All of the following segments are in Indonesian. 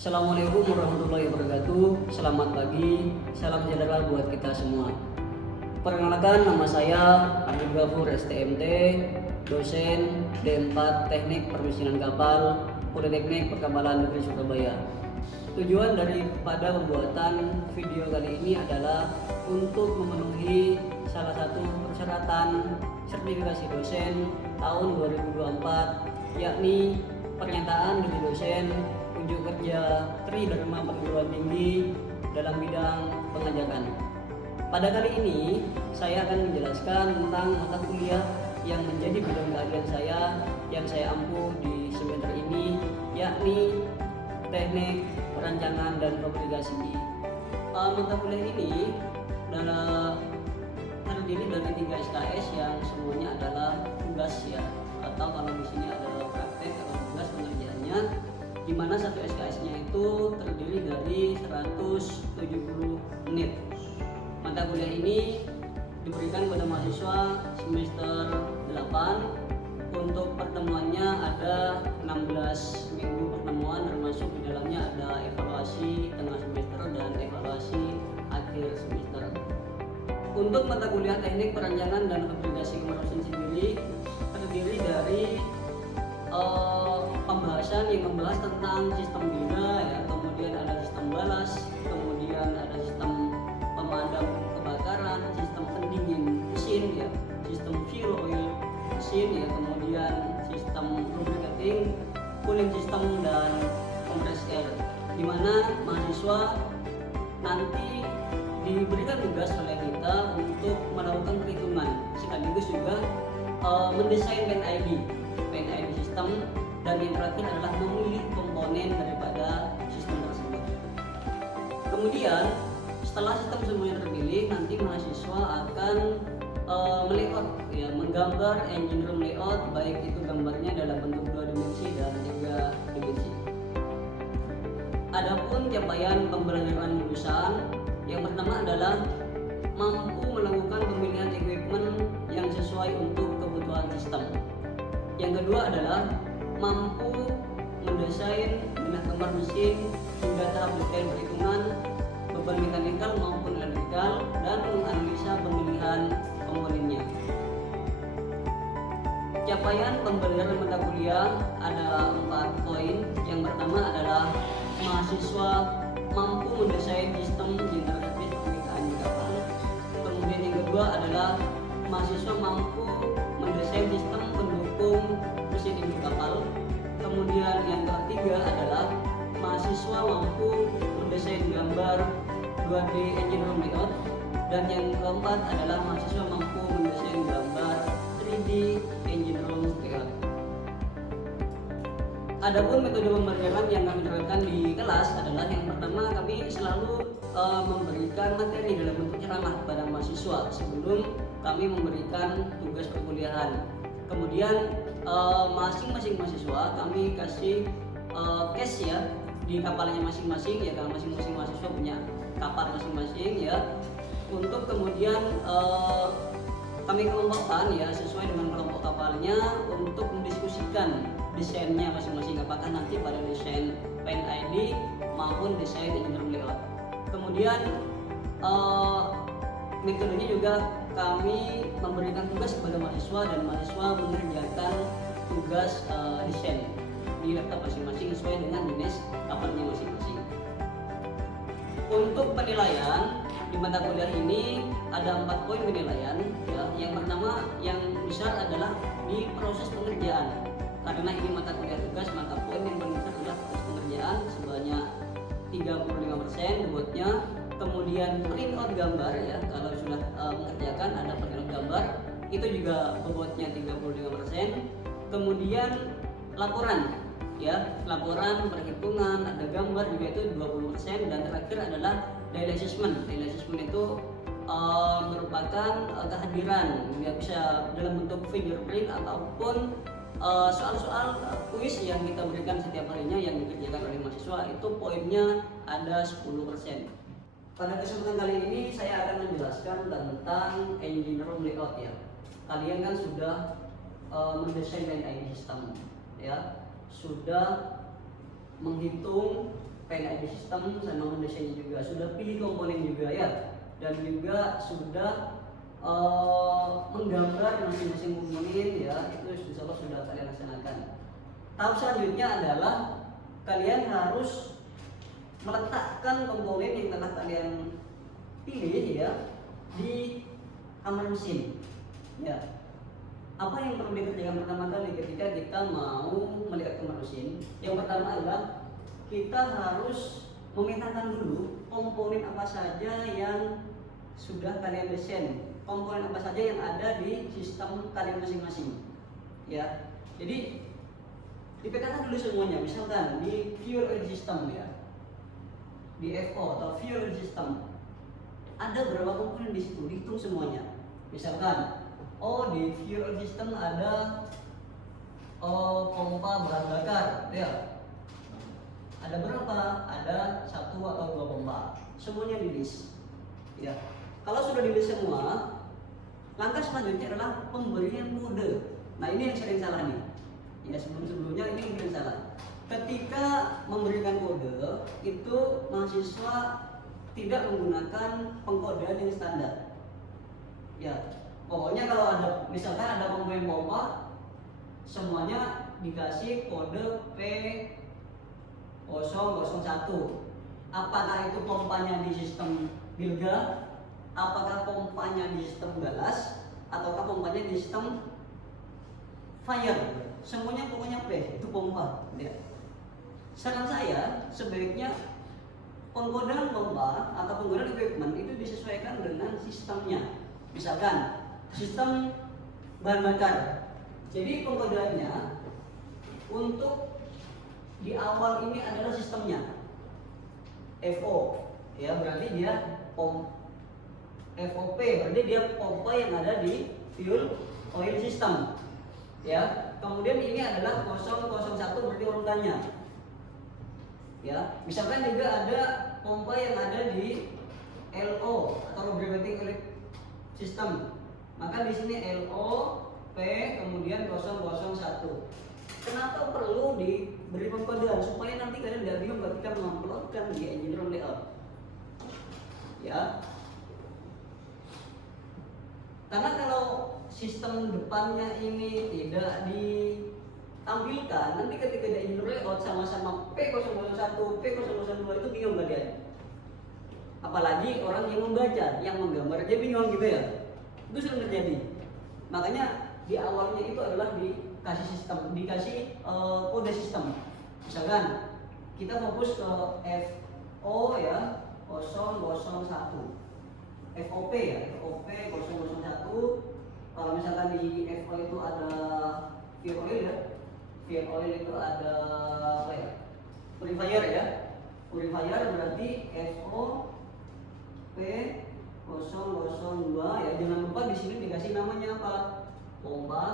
Assalamualaikum warahmatullahi wabarakatuh. Selamat pagi, salam sejahtera buat kita semua. Perkenalkan, nama saya Abdul Ghafur STMT, dosen D4 Teknik Permesinan Kapal Politeknik Perkapalan Negeri Surabaya. Tujuan daripada pembuatan video kali ini adalah untuk memenuhi salah satu persyaratan sertifikasi dosen tahun 2024, yakni pernyataan dari dosen unjuk kerja Tri Dharma Perguruan Tinggi dalam bidang pengajaran. Pada kali ini saya akan menjelaskan tentang mata kuliah yang menjadi bidang keahlian saya yang saya ampuh di semester ini, yakni Teknik Perancangan dan Komunikasi. Mata kuliah ini terdiri dari 3 SKS yang semuanya adalah tugas ya, atau kalau di sini adalah praktek atau tugas pengerjaannya, di mana satu SKS-nya itu terdiri dari 170 menit. Mata kuliah ini diberikan pada mahasiswa semester 8. Untuk pertemuannya ada 16 minggu pertemuan, termasuk di dalamnya ada evaluasi tengah semester dan evaluasi akhir semester. Untuk mata kuliah Teknik Perancangan dan Komunikasi Kemerosin sendiri terdiri dari pembahasan yang membahas tentang sistem bina ya, kemudian ada sistem balas, kemudian ada sistem pemadam kebakaran, sistem pendingin mesin ya, sistem fuel oil mesin ya, kemudian sistem lubricating, cooling system, dan compressed air, di mana mahasiswa nanti diberikan tugas oleh kita untuk melakukan perhitungan sekaligus juga mendesain PNID sistem, dan yang terakhir adalah memilih komponen daripada sistem tersebut. Kemudian setelah sistem semuanya terpilih, nanti mahasiswa akan melayout ya, menggambar engine room layout, baik itu gambarnya dalam bentuk 2 dimensi dan 3 dimensi. Adapun capaian pembelajaran lulusan, yang pertama adalah mampu melakukan pemilihan equipment yang sesuai untuk kebutuhan sistem. Yang kedua adalah mampu mendesain dengan gambar mesin hingga tahap detail perhitungan beban mekanikal maupun elektrikal, dan menganalisa pemilihan komponennya. Capaian pembelajaran mata kuliah ada 4 poin. Yang pertama adalah mahasiswa mampu mendesain sistem generatif permukaan di kapal. Kemudian yang kedua adalah mahasiswa mampu mendesain sistem pendukung mesin di kapal. Kemudian yang ketiga adalah mahasiswa mampu mendesain gambar 2D engine room layout. Dan yang keempat adalah mahasiswa mampu mendesain gambar 3D engine room layout. Adapun metode pembelajaran yang kami terapkan di kelas adalah, yang pertama, kami selalu memberikan materi dalam bentuk ceramah kepada mahasiswa sebelum kami memberikan tugas perkuliahan. Kemudian masing-masing mahasiswa kami kasih case ya di kapalnya masing-masing ya, kalau masing-masing mahasiswa punya kapal masing-masing ya, untuk kemudian kami kelompokkan ya sesuai dengan kelompok kapalnya untuk mendiskusikan desainnya masing-masing, apakah nanti pada desain PNID maupun desain engine room layout. Kemudian metodenya juga kami memberikan tugas kepada mahasiswa, dan mahasiswa mengerjakan tugas desain di laptop masing-masing sesuai dengan jenis kapalnya masing-masing. Untuk penilaian di mata kuliah ini ada 4 poin penilaian ya. Yang pertama yang besar adalah di proses pengerjaan, karena ini mata kuliah tugas, maka poin yang paling besar adalah proses pengerjaan sebanyak 35% bobotnya. Kemudian print out gambar ya, kalau sudah mengerjakan ada print out gambar, itu juga bobotnya 35%. Kemudian laporan ya, laporan perhitungan ada gambar juga itu 20%. Dan terakhir adalah daily assessment. Daily assessment itu merupakan kehadiran ya, bisa dalam bentuk fingerprint ataupun soal-soal kuis yang kita berikan setiap harinya yang dikerjakan oleh mahasiswa, itu poinnya ada 10%. Pada kesempatan kali ini saya akan menjelaskan tentang engine room layout ya. Kalian kan sudah mendesain PNID sistem ya, sudah menghitung PNID sistem sama mendesainnya juga, sudah pilih komponen juga ya, dan juga sudah menggambar masing-masing komponen ya, itu insya Allah sudah kalian laksanakan. Tahap selanjutnya adalah kalian harus meletakkan komponen yang telah kalian pilih ya di kamar mesin ya. Apa yang perlu dikerjakan pertama kali ketika kita mau melihat kamar mesin? Yang pertama adalah kita harus memetakan dulu komponen apa saja yang sudah kalian desain, komponen apa saja yang ada di sistem kalian masing-masing ya. Jadi dipetakan dulu semuanya. Misalkan di fuel oil system ya, di FO atau fuel oil system ada berapa komponen di situ, dihitung semuanya. Misalkan di fuel oil system ada pompa bahan bakar ya, ada berapa? Ada 1 atau 2 pompa. Semuanya di list. Ya. Kalau sudah di list semua, langkah selanjutnya adalah pemberian kode. Nah, ini yang sering salah nih. Ya, sebelumnya ini yang sering salah. Ketika memberikan kode, itu mahasiswa tidak menggunakan pengkodean yang standar. Ya, pokoknya kalau ada misalkan ada komponen pompa, semuanya dikasih kode P001. Apakah itu pompanya di sistem Bilga, apakah pompanya di sistem Galas, ataukah pompanya di sistem Fire? Semuanya pokoknya P, itu pompa ya. Saran saya sebaiknya penggodaan pompa atau penggodaan equipment itu disesuaikan dengan sistemnya. Misalkan sistem bahan bakar, jadi penggodaannya untuk di awal ini adalah sistemnya FO ya, berarti dia FOP, berarti dia pompa yang ada di fuel oil system ya. Kemudian ini adalah 001, berarti urutannya ya. Misalkan juga ada pompa yang ada di LO atau lubricating oil system, maka di sini LO P kemudian 001. Kenapa perlu diberi pengkodean? Supaya nanti kalian tidak bingung ketika menguploadkan di engineer layout ya. Karena kalau sistem depannya ini tidak ditampilkan, nanti ketika di engineer layout sama-sama P001, P002 itu bingung kalian. Apalagi orang yang membaca, yang menggambar aja bingung gitu ya. Itu sering terjadi. Makanya di awalnya itu adalah dikasih sistem, dikasih kode sistem. Misalkan kita fokus ke FO ya 001, FOP ya, FOP 001. Kalau misalkan di FO itu ada fuel oil ya, fuel oil itu ada apa ya, purifier ya, purifier berarti FO P002 ya. Jangan lupa di sini dikasih namanya apa, pompa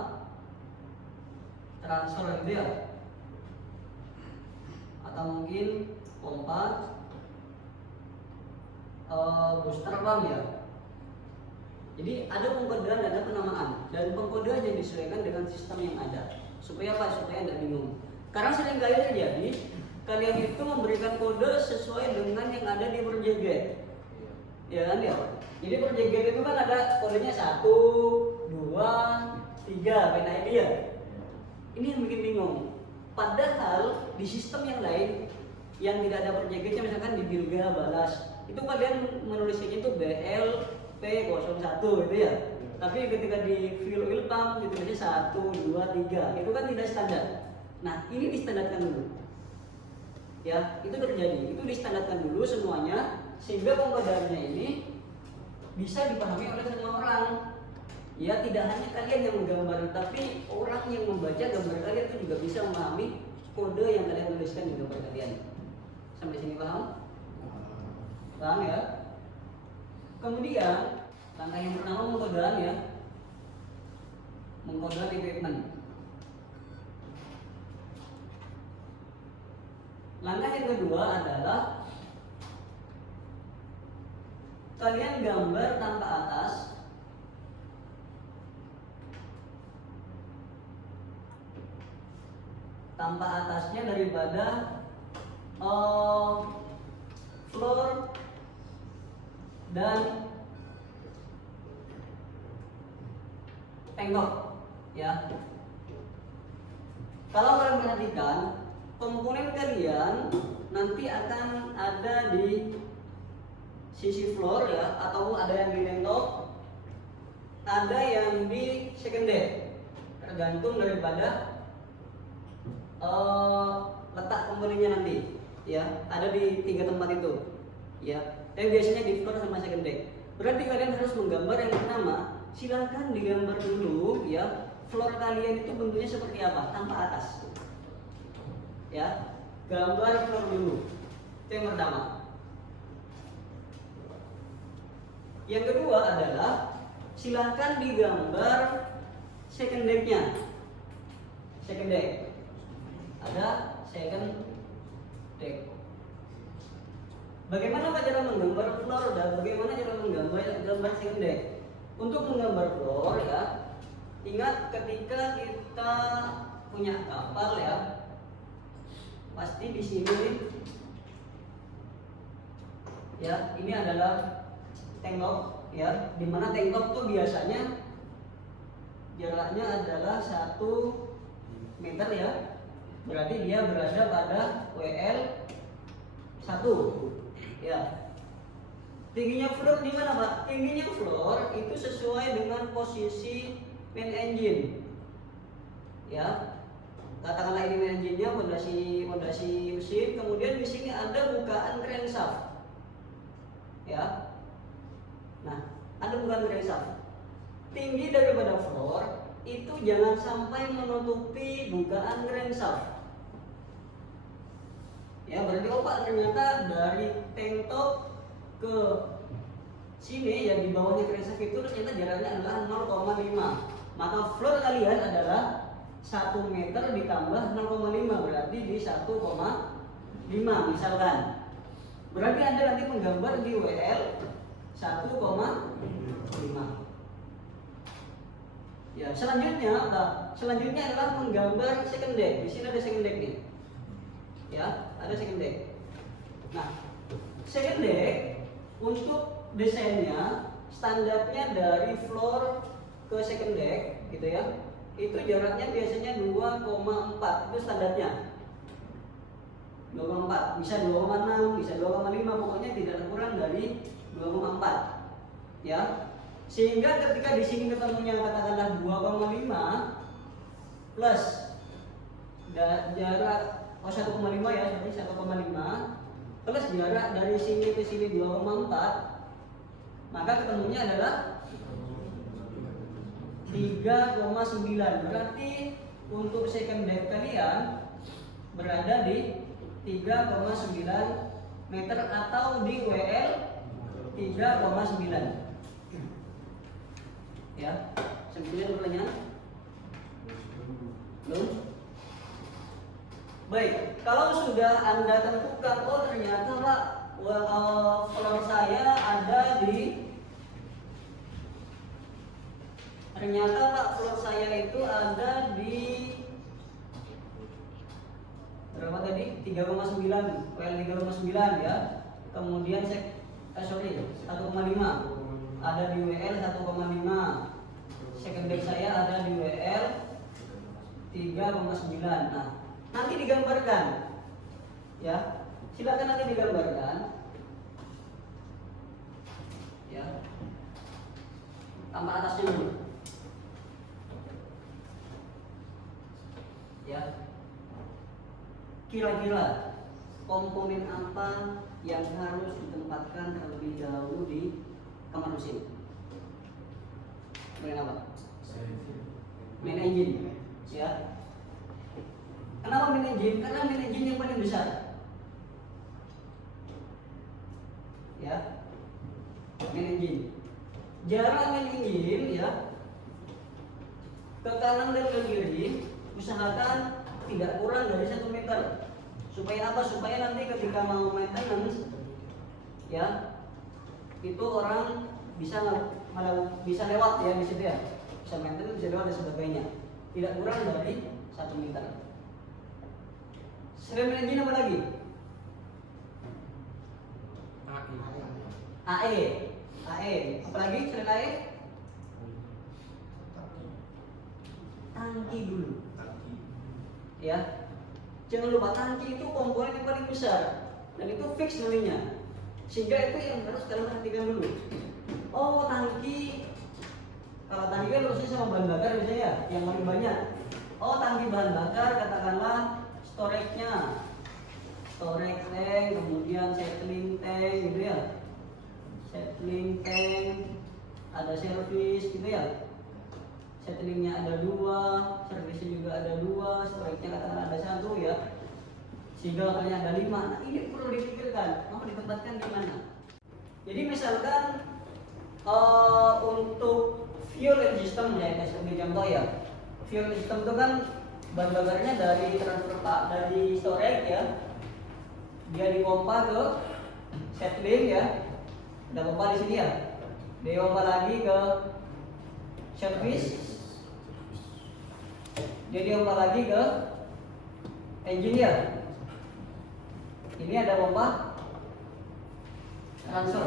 transfer gitu ya, atau mungkin pompa booster pump ya. Jadi ada pengkodean dan ada penamaan, dan pengkodean yang disesuaikan dengan sistem yang ada. Supaya apa? Supaya tidak bingung. Karena sering kali terjadi kalian itu memberikan kode sesuai dengan yang ada di project guide. Ya kan ya. Jadi project guide itu kan ada kodenya 1, 2, 3 PNID ya. Ini yang bikin bingung. Padahal di sistem yang lain yang tidak ada project guide, misalkan di Bilga, Balas, itu kalian menulisnya itu BL P01 gitu ya. Tapi ketika di fuel oil pump ditulisnya 1, 2, 3, itu kan tidak standar. Nah, ini distandarkan dulu. Ya, itu terjadi. Itu distandarkan dulu semuanya sehingga pengkodeannya ini bisa dipahami oleh semua orang. Ya, tidak hanya kalian yang menggambar, tapi orang yang membaca gambar kalian itu juga bisa memahami kode yang kalian tuliskan di gambar kalian. Sampai sini paham? Paham ya? Kemudian langkah yang pertama pengkodean ya, pengkodean equipment. Langkah yang kedua adalah kalian gambar tanpa atas tanpa atasnya daripada floor dan tank top ya. Kalau kalian perhatikan, komponen kalian nanti akan ada di sisi floor ya, atau ada yang di tank top, ada yang di second deck, tergantung daripada letak komponennya nanti ya. Ada di 3 tempat itu ya, yang biasanya di floor sama second deck. Berarti kalian harus menggambar yang pertama. Silahkan digambar dulu ya, floor kalian itu bentuknya seperti apa tanpa atas ya. Gambar floor dulu, itu yang pertama. Yang kedua adalah silahkan digambar second decknya. Second deck, ada second deck. Bagaimana cara menggambar floor dan bagaimana cara menggambar second deck? Untuk menggambar floor ya, ingat ketika kita punya kapal ya, pasti di sini nih, ya ini adalah tank top ya, dimana tank top tuh biasanya jaraknya adalah 1 meter ya, berarti dia berada pada WL 1 ya. Tingginya floor di mana Pak? Tingginya floor itu sesuai dengan posisi main engine ya. Katakanlah ini main engine-nya fondasi mesin, kemudian di sini ada bukaan crankshaft ya. Nah, ada bukaan crankshaft. Tinggi daripada floor itu jangan sampai menutupi bukaan crankshaft ya. Berarti Pak ternyata dari tank top ke sini ya, di bawahnya crankshaft itu ternyata jaraknya adalah 0,5. Maka floor kalian adalah 1 meter ditambah 0,5, berarti di 1,5 misalkan. Berarti Anda nanti menggambar di WL 1,5. Ya, selanjutnya apa? Selanjutnya adalah menggambar second deck. Di sini ada second deck nih. Ya, ada second deck. Nah, second deck untuk desainnya standarnya dari floor ke second deck gitu ya, itu jaraknya biasanya 2,4, itu standarnya 2,4, bisa 2,6, bisa 2,5, pokoknya tidak kurang dari 2,4 ya. Sehingga ketika di sini ketemunya katakanlah 2,5 plus jarak 1,5 ya, berarti 1,5 plus jarak dari sini ke sini 2,4, maka ketemunya adalah 3,9. Berarti untuk second deck kalian berada di 3,9 meter atau di WL 3,9 ya. Sebetulnya pertanyaan belum? Baik, kalau sudah Anda tentukan, oh ternyata Pak, floor saya ada di, ternyata Pak floor saya itu ada di berapa tadi? 3,9, WL 3,9 ya. Kemudian 1,5 ada di WL 1,5. Second deck saya ada di WL 3,9. Nah, nanti digambarkan ya, silakan nanti digambarkan ya, tambah atasnya dulu ya. Kira-kira komponen apa yang harus ditempatkan terlebih dahulu di kamar mesin? Komponen apa? Main engine ya. Kenapa main engine? Karena main engine yang paling besar ya. Main engine, jarak main engine ya ke kanan dan ke kiri usahakan tidak kurang dari 1 meter. Supaya apa? Supaya nanti ketika mau maintenance ya, itu orang bisa lewat ya di situ ya, bisa maintenance, bisa lewat dan sebagainya. Tidak kurang dari 1 meter. Selain engine apa lagi? AE. AE. Apalagi selain AE? Tangki dulu. Ya. Jangan lupa tangki itu komponen yang paling besar dan itu fix nilainya. Sehingga itu yang harus kalian perhatikan dulu. Oh, tangki. Kalau tangki kan harusnya sama bahan bakar biasanya ya, yang paling banyak. Oh, tangki bahan bakar katakanlah storage-nya. Storage tank, kemudian settling tank gitu ya. Settling tank, ada service gitu ya. Settlingnya ada 2, servisnya juga ada 2, storage-nya katakan ada 1 ya. Sehingga kalian ada 5. Nah, ini perlu dipikirkan, mau ditempatkan di mana. Jadi misalkan untuk fuel system ya, sebagai contoh ya. Fuel system itu kan bahan bakarnya dari transfer dari storage ya. Dia dipompa ke settling ya. Ada pompa di sini ya. Dia pompa lagi ke service. Dia dipompa lagi ke engine ya. Ini ada pompa transfer.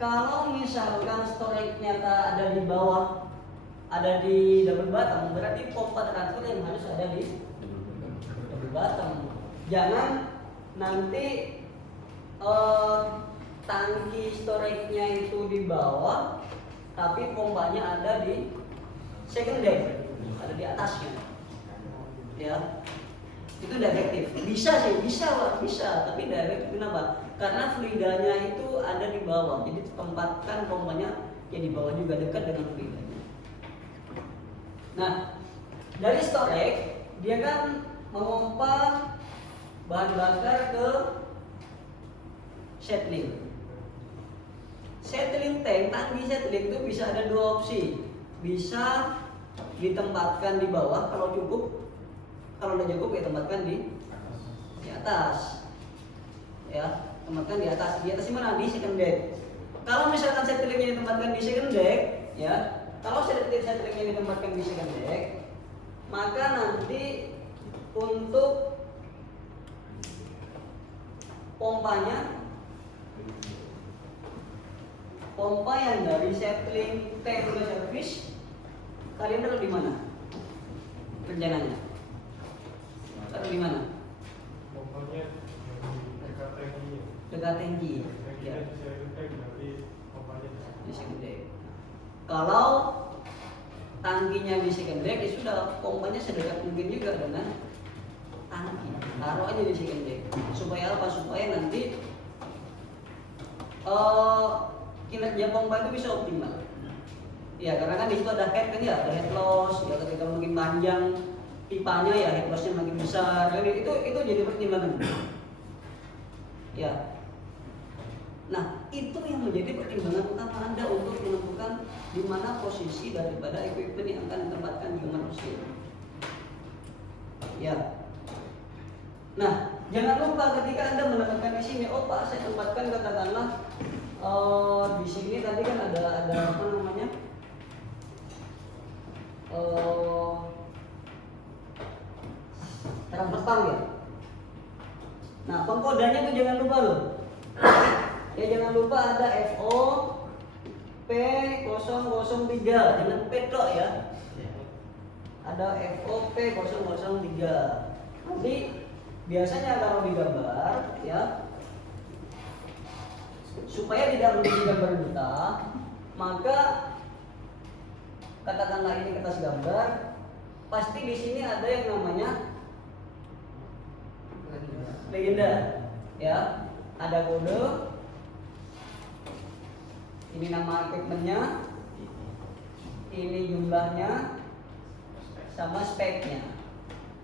Kalau misalkan storage-nya ada di bawah, ada di double bottom, berarti pompa transfer yang harus ada di double bottom. Jangan nanti tangki storage-nya itu di bawah, tapi pompanya ada di second deck, ada di atasnya. Ya, itu tidak efektif. Bisa sih, bisa, tapi tidak efektif. Kenapa? Karena fluidanya itu ada di bawah, jadi tempatkan pompanya ya di bawah juga, dekat dengan fluidanya. Nah, dari storage dia kan memompa bahan bakar ke settling. Settling tank, tangki settling itu bisa ada 2 opsi. Bisa ditempatkan di bawah kalau cukup, kalau tidak cukup ya tempatkan di atas. Ya, tempatkan di atas. Di atas mana? Di second deck. Kalau misalkan settlingnya ditempatkan di second deck, ya, kalau settlingnya ditempatkan di second deck, maka nanti untuk pompanya, pompa yang dari settling tank ke service, kalian taruh di mana? Rencananya? Taruh di mana? Pompanya dekat tangki. Dekat tangki. Ya. Di second deck. Kalau tangkinya di second deck, ya sudah, pompanya sedekat mungkin juga dengan tangki. Taruh aja di second deck. Supaya apa? Supaya nanti kinerja pompa itu bisa optimal. Ya, karena kan di situ ada head kan ya, ada head loss. Ya, ketika makin panjang pipanya ya head lossnya makin besar. Jadi itu jadi pertimbangan. Ya. Nah, itu yang menjadi pertimbangan utama Anda untuk menentukan di mana posisi daripada equipment yang akan ditempatkan di kamar mesin. Ya. Nah, jangan lupa ketika Anda menempatkan di sini, oh Pak, saya tempatkan katakanlah di sini tadi kan ada apa namanya? Transfer pump ya. Nah, pengkodanya tuh jangan lupa loh. Ya, jangan lupa ada FO P003, jangan P tok ya. Ada FO P003. Nanti biasanya kalau digambar ya, supaya tidak menjadi gambar buta, maka katakanlah ini kertas gambar, pasti di sini ada yang namanya legenda, ya, ada kode, ini nama equipmentnya, ini jumlahnya, sama speknya,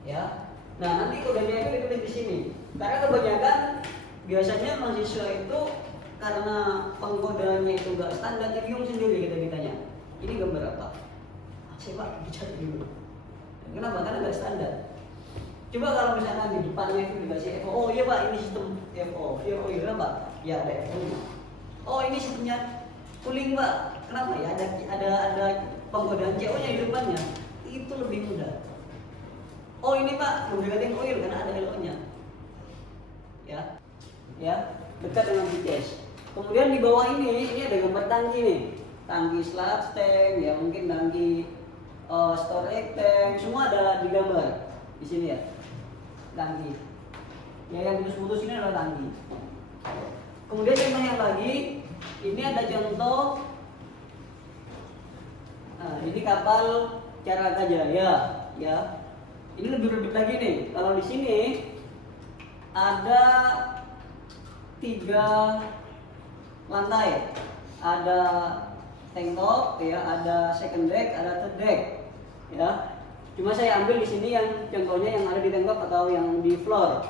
ya. Nah, nanti kodenya itu ditulis di sini. Karena kebanyakan biasanya mahasiswa itu karena pengkodeannya itu enggak standar, dia bingung sendiri kita ditanya. Ini gambar apa? Saya Pak bicara dulu. Kenapa? Karena enggak standar. Coba kalau misalkan di depannya itu dikasih FO, oh iya Pak, ini sistem FO. Oh iya Pak, ya ada FO. Oh ini sistemnya cooling Pak. Kenapa ya? Ada pengkodean CO-nya di depannya. Itu lebih mudah. Oh ini Pak, mengganti oil karena ada LO-nya. Ya. dekat dengan pitch. Kemudian di bawah ini ada gambar tangki nih, tangki sludge tank, ya mungkin tangki storage tank, semua ada digambar di sini ya, tangki. Ya yang putus-putus ini adalah tangki. Kemudian contoh yang lagi, ini ada contoh. Nah, ini kapal Caraga Jaya, ya. Ini lebih ribet lagi nih. Kalau di sini ada 3 lantai, ada tank top, ya, ada second deck, ada third deck, ya. Cuma saya ambil di sini yang contohnya yang ada di tank top atau yang di floor,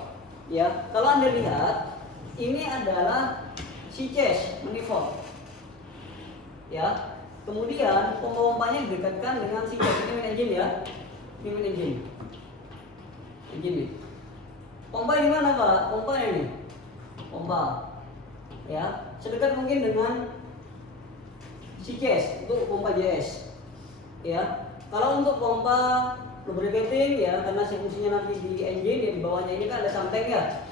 ya. Kalau Anda lihat, ini adalah sea chest manifold, ya. Kemudian pompa-pompanya didekatkan dengan sea chest. Ini main engine ya, ini main engine, nih. Pompa di mana Pak? Pompa ini, pompa, ya. Sedekat mungkin dengan sea chest, itu pompa JS, ya. Kalau untuk pompa lubricating, ya, karena fungsinya nanti di engine, ya, di bawahnya ini kan ada samping ya,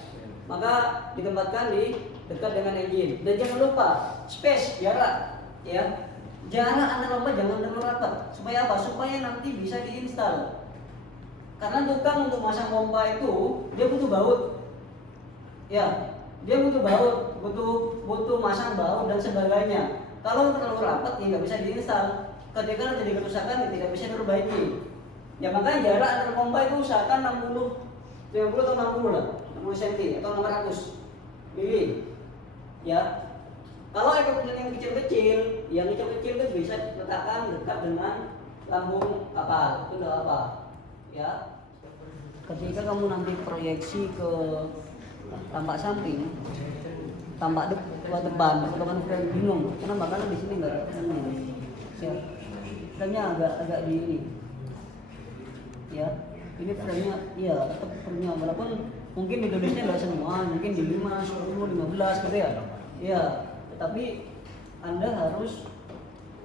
maka ditempatkan di dekat dengan engine. Dan jangan lupa space, jarak, ya. Jarak antar pompa jangan terlalu rapat. Supaya apa? Supaya nanti bisa diinstal. Karena tukang untuk masang pompa itu dia butuh baut, ya. Dia butuh baut, butuh masang baut dan sebagainya. Kalau terlalu rapat, ya nggak bisa diinstal. Ketika terjadi kerusakan, ya tidak bisa diperbaiki. Ya makanya jarak antar pompa itu usahakan 50 atau 60 lah, 60 cm atau 600 mili, ya. Kalau equipment yang kecil-kecil itu bisa diletakkan dekat dengan lambung kapal, itu nggak apa, ya. Ketika kamu nanti proyeksi ke tampak samping, tampak depan, teman frame bingung, kenapa? Karena di sini nggak ada ya, frame-nya agak di ini, ya. Ini frame-nya, ya, tetap frame-nya, walaupun mungkin di Indonesia nggak semua, mungkin di 5, 10, 15 gitu ya, ya. Tetapi Anda harus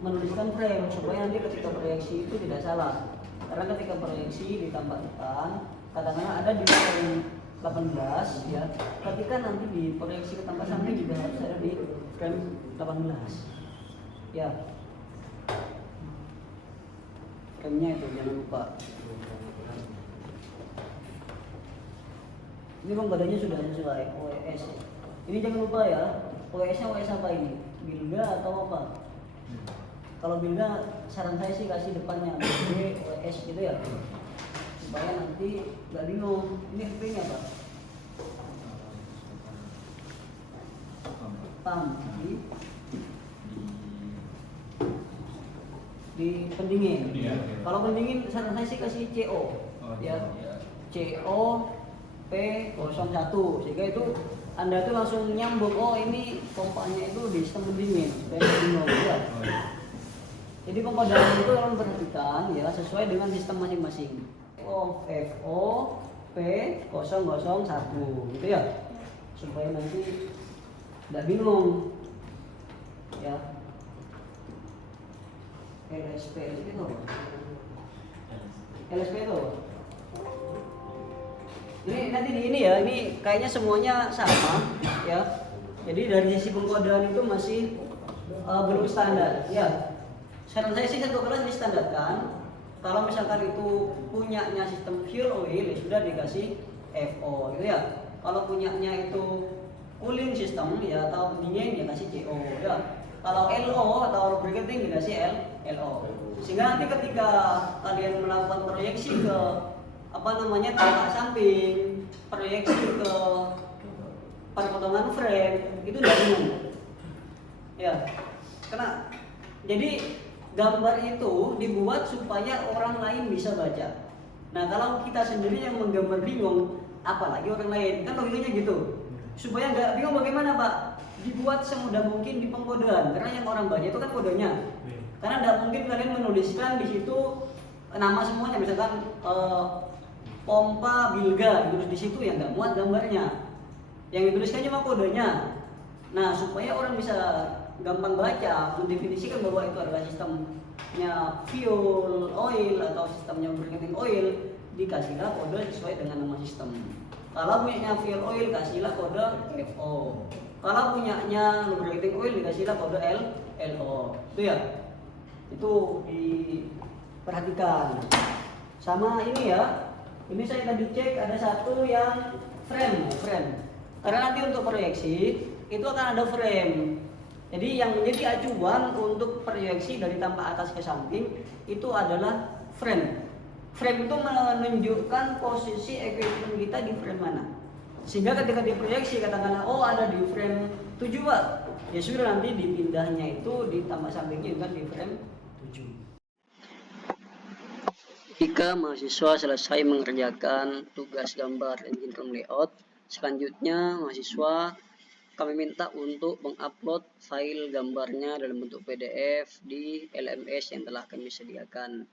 menuliskan frame supaya nanti ketika proyeksi itu tidak salah. Karena ketika proyeksi di tampak depan, katakanlah ada di frame 18, ya. Ketika nanti di proyeksi ke tampak samping juga harus ada di frame 18, ya. Frame-nya itu jangan lupa. Ini penggodanya sudah sesuai OES. Ini jangan lupa ya. OES-nya OES apa ini? Bilga atau apa? Kalau Bilga saran saya sih kasih depannya B OES gitu ya, supaya nanti nggak bingung. Ini FP-nya apa? PAM di pendingin. Kalau pendingin saran saya sih kasih CO, ya. CO P01, sehingga itu Anda tuh langsung nyambung, oh ini pompanya itu di sistem pendingin, supaya bingung ya. Jadi pengkodaan itu kalian perhatikan ya, sesuai dengan sistem masing-masing. FO P001 gitu ya, supaya nanti tidak bingung ya. LSP itu apa? LSP itu apa? Ini nanti di ini ya, ini kayaknya semuanya sama ya. Jadi dari sisi pengkodaan itu masih belum standar ya. Saran saya sih satu kelas distandarkan. Kalau misalkan itu punyanya sistem fuel oil, ya sudah dikasih FO gitu ya. Kalau punyanya itu cooling system ya atau pendingin, ya kasih CO ya. Kalau LO atau lubricating dikasih LO. Sehingga nanti ketika kalian melakukan proyeksi ke tampak samping, proyeksi ke potongan frame, itu udah bingung ya. Karena jadi gambar itu dibuat supaya orang lain bisa baca. Nah kalau kita sendiri yang menggambar bingung, apalagi orang lain, kan logikanya gitu. Supaya nggak bingung bagaimana Pak? Dibuat semudah mungkin di pengkodaan, karena yang orang baca itu kan kodenya. Karena tidak mungkin kalian menuliskan di situ nama semuanya, misalkan pompa Bilga ditulis di situ, ya nggak muat gambarnya. Yang dituliskan cuma kodenya. Nah supaya orang bisa gampang baca, mendefinisikan bahwa itu adalah sistemnya fuel oil atau sistemnya lubricating oil, dikasihlah kode sesuai dengan nama sistem. Kalau punya fuel oil, kasihlah kode FO Kalau punyanya lubricating oil dikasihlah kode LO. Itu ya. Itu diperhatikan. Sama ini ya. Ini saya tadi cek ada satu yang frame. Karena nanti untuk proyeksi itu akan ada frame. Jadi yang menjadi acuan untuk proyeksi dari tampak atas ke samping itu adalah frame. Frame itu menunjukkan posisi equipment kita di frame mana. Sehingga ketika diproyeksi katakanlah oh ada di frame 7 Pak. Ya sudah nanti dipindahnya itu di tampak sampingnya kan di frame 7. Jika mahasiswa selesai mengerjakan tugas gambar engine room layout, selanjutnya mahasiswa kami minta untuk mengupload file gambarnya dalam bentuk PDF di LMS yang telah kami sediakan.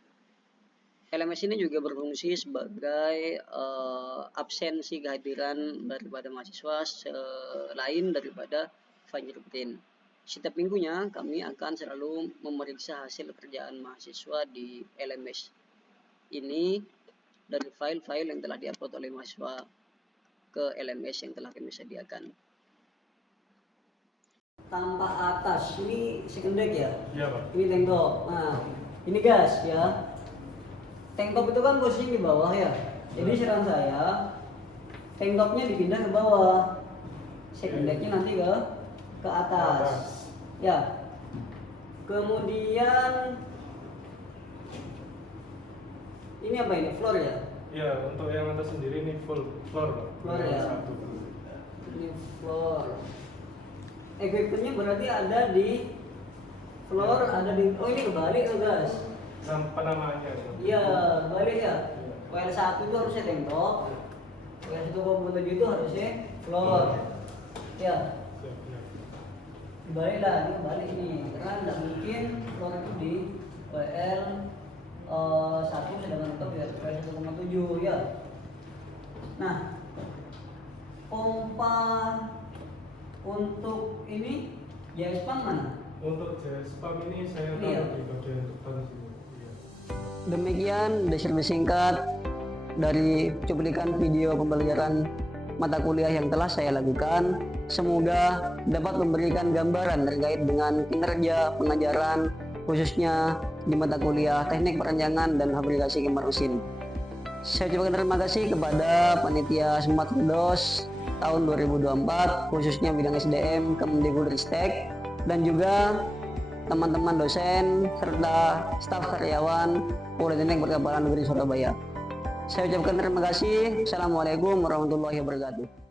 LMS ini juga berfungsi sebagai absensi kehadiran daripada mahasiswa selain daripada fingerprint. Setiap minggunya kami akan selalu memeriksa hasil kerjaan mahasiswa di LMS ini dari file-file yang telah diupload oleh mahasiswa ke LMS yang telah kami sediakan. Tampak atas ini second deck ya? Iya Pak. Ini tank top. Nah, ini gas ya. Tank top itu kan posisinya di bawah ya. Jadi saran saya tank topnya dipindah ke bawah. Second decknya nanti ke atas. Ya. Kemudian ini apa ini? Floor ya? Iya, untuk yang atas sendiri ini full floor Pak. Floor ya. Satu. Ini floor. Equipmentnya berarti ada di floor, ada di ini kebalik tuh guys. Namanya. Iya, kebalik ya. WL1 itu harusnya tank top. WL1.7 itu harusnya floor. Ya. Siap, ya. Dibalik lah, ini kebalik nih. Karena nggak mungkin floor itu di WL 1 sedangkan top di WL 1.7 ya. Nah, pompa untuk ini JS Pump mana? Untuk JS Pump ini saya Iya. taruh di bagian depan sini. Iya. Demikian deskripsi singkat dari cuplikan video pembelajaran mata kuliah yang telah saya lakukan. Semoga dapat memberikan gambaran terkait dengan kinerja pengajaran khususnya di mata kuliah teknik perancangan dan fabrikasi kamar mesin. Saya ucapkan terima kasih kepada panitia Smart Dos tahun 2024 khususnya bidang SDM Kemdikbudristek dan juga teman-teman dosen serta staf karyawan Politeknik Perkapalan Negeri Surabaya. Saya ucapkan terima kasih. Assalamualaikum warahmatullahi wabarakatuh.